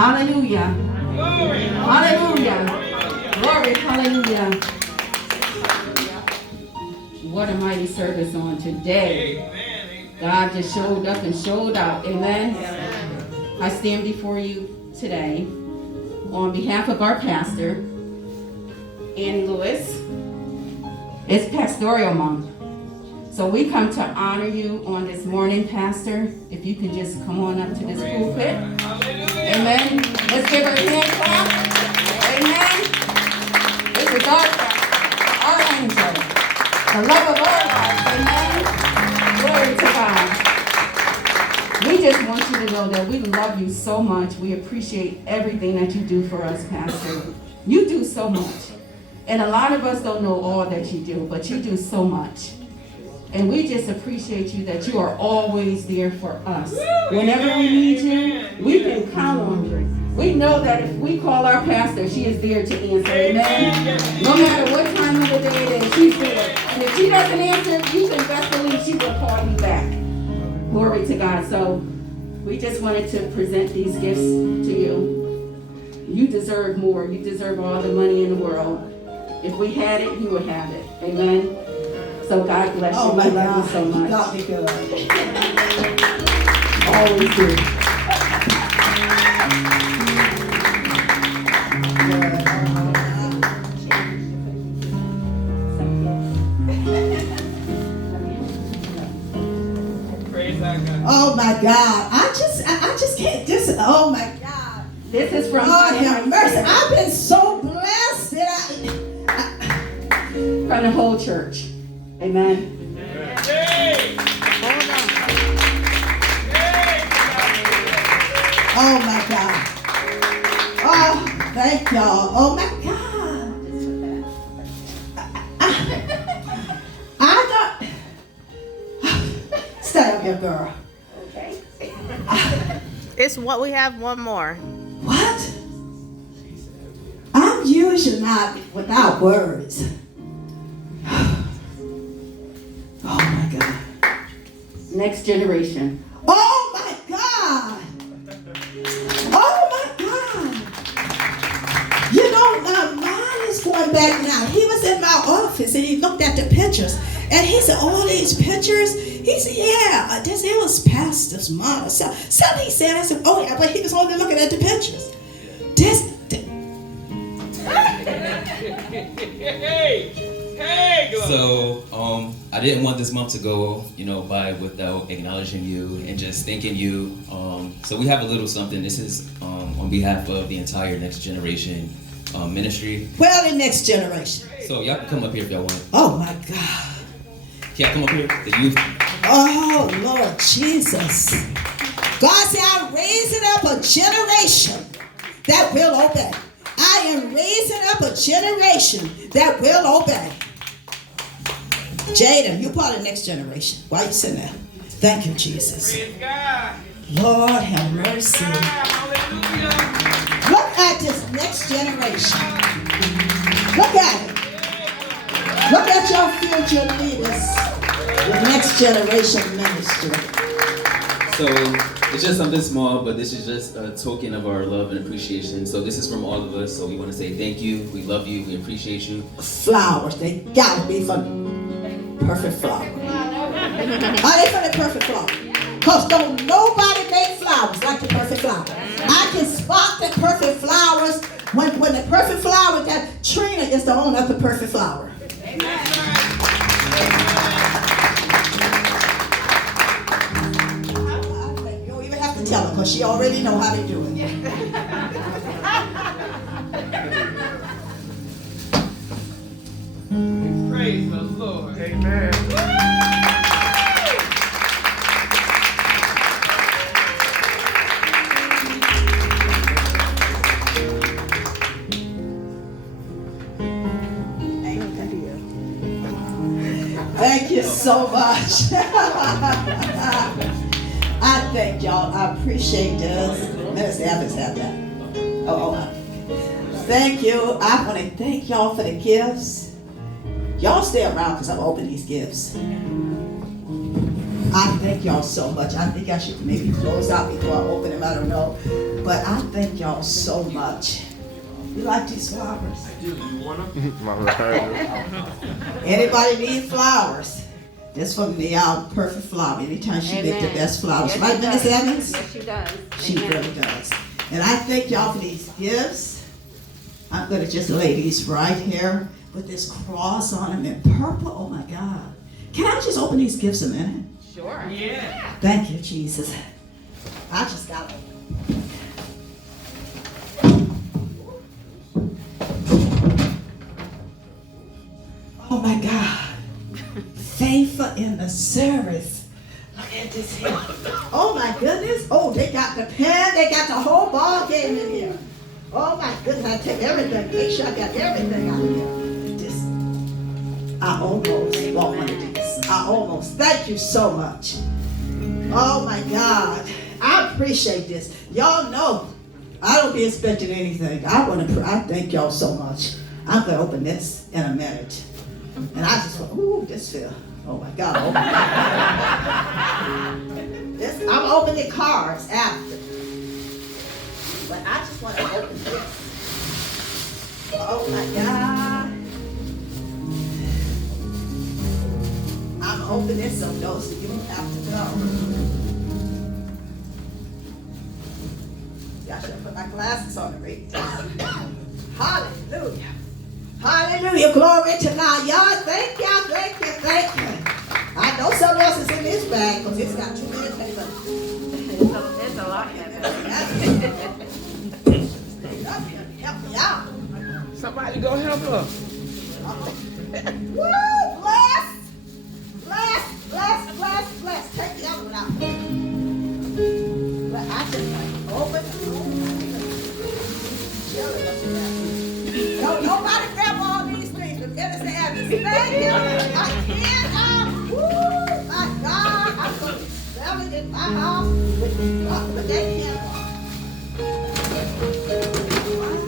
Hallelujah. Glory. Hallelujah. Glory. Hallelujah. What a mighty service on today. Amen. God just showed up and showed out. Amen. I stand before you today on behalf of our pastor, Annie Lewis. It's Pastoral Month. So we come to honor you on this morning, Pastor. If you can just come on up to this pulpit. Amen. Let's give her a hand clap. Amen. This is our angel. The love of our life. Amen. Glory to God. We just want you to know that we love you so much. We appreciate everything that you do for us, Pastor. You do so much. And a lot of us don't know all that you do, but you do so much. And we just appreciate you that you are always there for us. Whenever we need you, we can count on you. We know that if we call our pastor, she is there to answer. Amen. No matter what time of the day it is, she's there. And if she doesn't answer, you can best believe she will call you back. Glory to God. So we just wanted to present these gifts to you. You deserve more. You deserve all the money in the world. If we had it, you would have it. Amen. So God bless you. We love you so much. God be good. Always do. Oh my God. I just can't oh my God. This is from God have mercy. I've been so blessed that from the whole church. Amen. Oh my God. Oh, thank y'all. Oh my God. I got. Stay up here, girl. Okay. It's what we have one more. What? I'm usually not without words. Oh my God. Next generation. Oh my God. Oh my God. You know, mine is going back now. He was in my office and he looked at the pictures. And he said, all these pictures? He said, yeah, it was pastor's mom. So he said, I said, oh yeah, but he was only looking at the pictures. So I didn't want this month to go, by without acknowledging you and just thanking you. So we have a little something. This is on behalf of the entire Next Generation ministry. Well, the next generation. So y'all can come up here if y'all want. Oh my God. Can y'all come up here? The youth. Oh Lord Jesus. God said, I'm raising up a generation that will obey. I am raising up a generation that will obey. Jada, you're part of the next generation. Why are you sitting there? Thank you, Jesus. Praise God. Lord have mercy. Hallelujah. Look at this next generation. Look at it. Look at your future leaders with next generation ministry. So it's just something small, but this is just a token of our love and appreciation. So this is from all of us. So we want to say thank you. We love you. We appreciate you. Flowers, they gotta be for perfect flower. Are they for the perfect flower? Because don't nobody make flowers like the perfect flower. I can spot the perfect flowers when the perfect flower, that Trina is the owner of the perfect flower. Amen. You don't even have to tell her because she already know how to do it. Praise the Lord. Amen. Thank you so much. I thank y'all. I appreciate this. Minister Evans have that. Thank you. I want to thank y'all for the gifts. Y'all stay around because I'm opening these gifts. I thank y'all so much. I think I should maybe close out before I open them. I don't know. But But I thank y'all so much. You like these flowers? Anybody need flowers? This for me, y'all, perfect flower. Anytime she make the best flowers. Yes, Right, she Miss does. Evans? Yes, she does. She really does. And I thank y'all for these gifts. I'm going to just lay these right here with this cross on them in purple. Oh my God. Can I just open these gifts a minute? Sure. Yeah. Thank you, Jesus. I just got to. Oh my God. Faithful in the service. Look at this here. Oh my goodness. Oh, they got the pen. They got the whole ball game in here. Oh my goodness. I take everything. Make sure I got everything out of here. This. I almost bought one of these. I almost. Thank you so much. Oh my God. I appreciate this. Y'all know I don't be expecting anything. I thank y'all so much. I'm going to open this in a minute. And I just went, ooh, this feel. Oh my God. Oh my God. I'm opening cards after. But I just want to open this. Oh my God. I'm opening so those of you have to know. I should have put my glasses on to read this. Hallelujah. Hallelujah. Glory to God. Y'all, thank y'all. Thank you. Thank you. I know something else is in this bag because it's got too many papers. There's a lot of that. Help me out. Somebody go help her. Woo! Bless! Bless! Bless! Bless! Bless! Take the other one out. But I just like open. No, nobody grab all these things. The minister has this thing. I cannot. Woo! My God. I'm going to sell it in my house with that candle. Wow.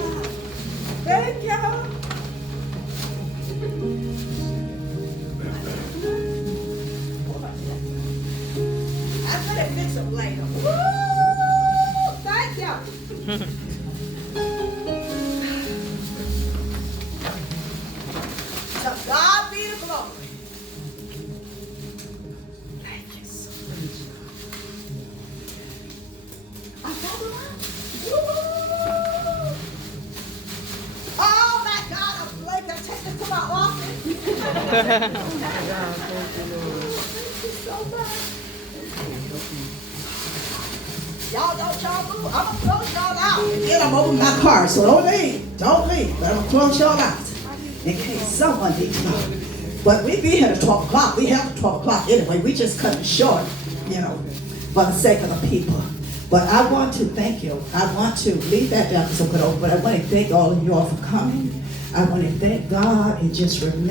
Thank you. I'm going to fix them later. Woo! Thank you. To God be the glory. Thank you so much. I got it out. Woo! Oh my God, I'm like I'm taking it to my office. Thank you so much. Y'all don't y'all move. I'm gonna close y'all out. And then I'm opening my car, so don't leave. Don't leave. But I'm gonna close y'all out. In case someone needs to know. But we be here at 12 o'clock. We have 12 o'clock anyway. We just cut it short, for the sake of the people. But I want to thank you. I want to leave that down because I'm going to open. But I want to thank all of you all for coming. I want to thank God and just remember.